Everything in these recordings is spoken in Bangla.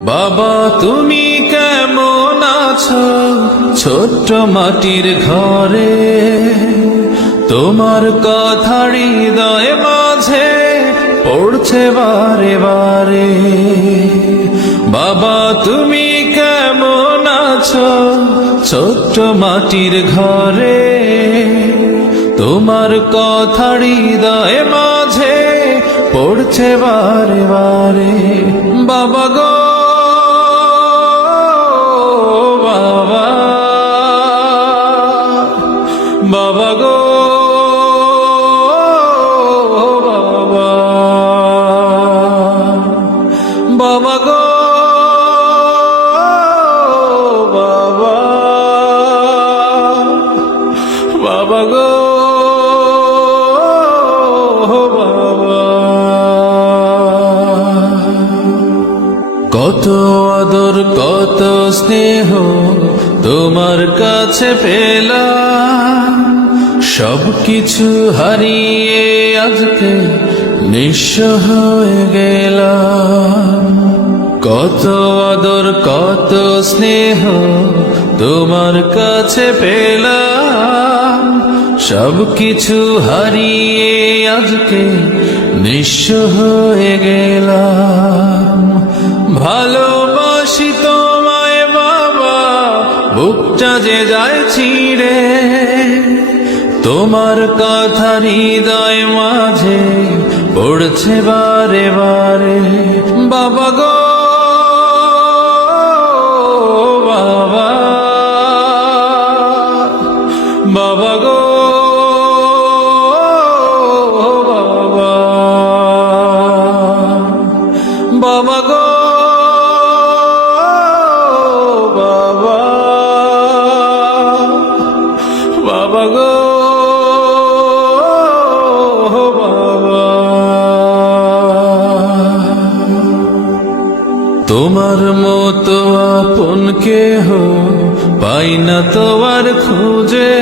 বাবা তুমি কেমন আছো ছোট্ট মাটির ঘরে, তোমার কথা হৃদয় মাঝে পড়ছে বারে বারে। বাবা তুমি কেমন আছো ছোট্ট মাটির ঘরে, তোমার কথা হৃদয় মাঝে পড়ছে বারে বারে। বাবা গো বাবা, বাবা গো বাবা, বাবা গো বাবা, বাবা গো বাবা। কত আদর কত স্নেহ তোমার কাছে পেলাম, সবকিছু হারিয়ে আজকে নিঃস্ব হয়ে গেলাম। কত আদর কত স্নেহ তোমার কাছে পেলাম, সবকিছু হারিয়ে আজকে নিঃস্ব হয়ে গেলাম। ভালোবাসি তোমায় বাবা, বুকটা যে যায় ছিঁড়ে, তোমার কথা হৃদয় মাঝে পড়ছে বারে বারে। বাবা গো বাবা, বাবা গো বাবা, বাবা গো বাবা, বাবা গো বাবা। তোমার মতো আপন কেহ পাই না তোমার খুঁজে,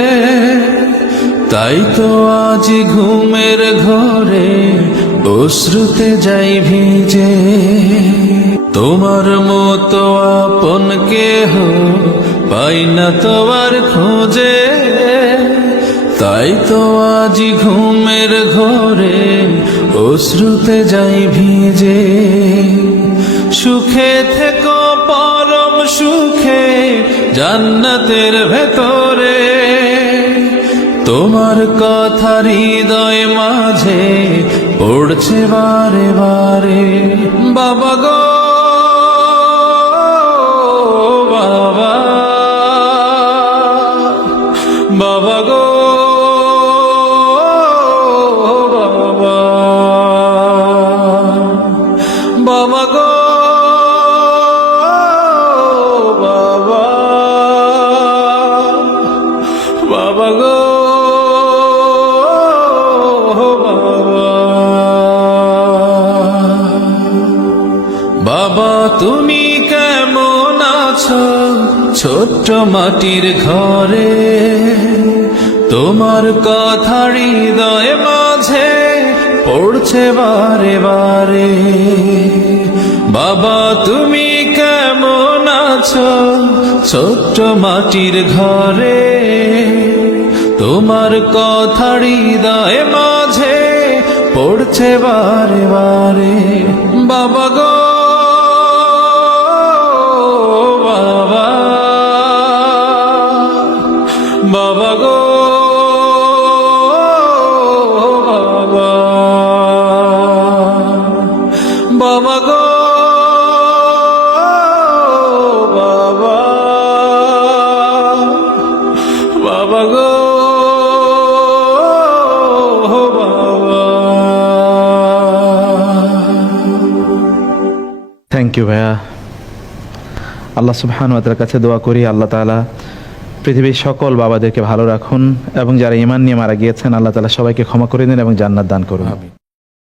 তাই তো আজ ঘুমের ঘরে অশ্রুতে যাই ভিজে। তোমার মতো আপন কেহ পাই না তোমার খোঁজে, তাই তো আজ ঘুমের ঘরে অশ্রুতে যাই ভিজে। সুখে থেকো পরম সুখে জান্নাতের ভেতরে, তোমার কথা হৃদয় মাঝে পড়ছে বারে বারে। বাবা গো বাবা, বাবা গো বাবা, বাবা গো বাবা, বাবা গো বাবা। বাবা তুমি কেমন আছো ছোট্ট মাটির ঘরে, তোমার কথা হৃদয় মাঝে পড়ছে বারে বারে। বাবা তুমি কেমন আছো ছোট্ট মাটির ঘরে, তোমার কথা হৃদয় মাঝে পড়ছে বারে বারে। বাবা গো বাবা, বাবা গো বাবা, বাবা গো বাবা, বাবা গো বাবা। থ্যাংক ইউ ভাইয়া। আল্লাহ সুবহানাহু ওয়া তাআলার কাছে দোয়া করি আল্লাহ তাআলা পৃথিবীর সকল বাবাদেরকে ভালো রাখুন এবং যারা ঈমান নিয়ে মারা গিয়েছেন আল্লাহ তাআলা সবাইকে ক্ষমা করে দিন এবং জান্নাত দান করুন।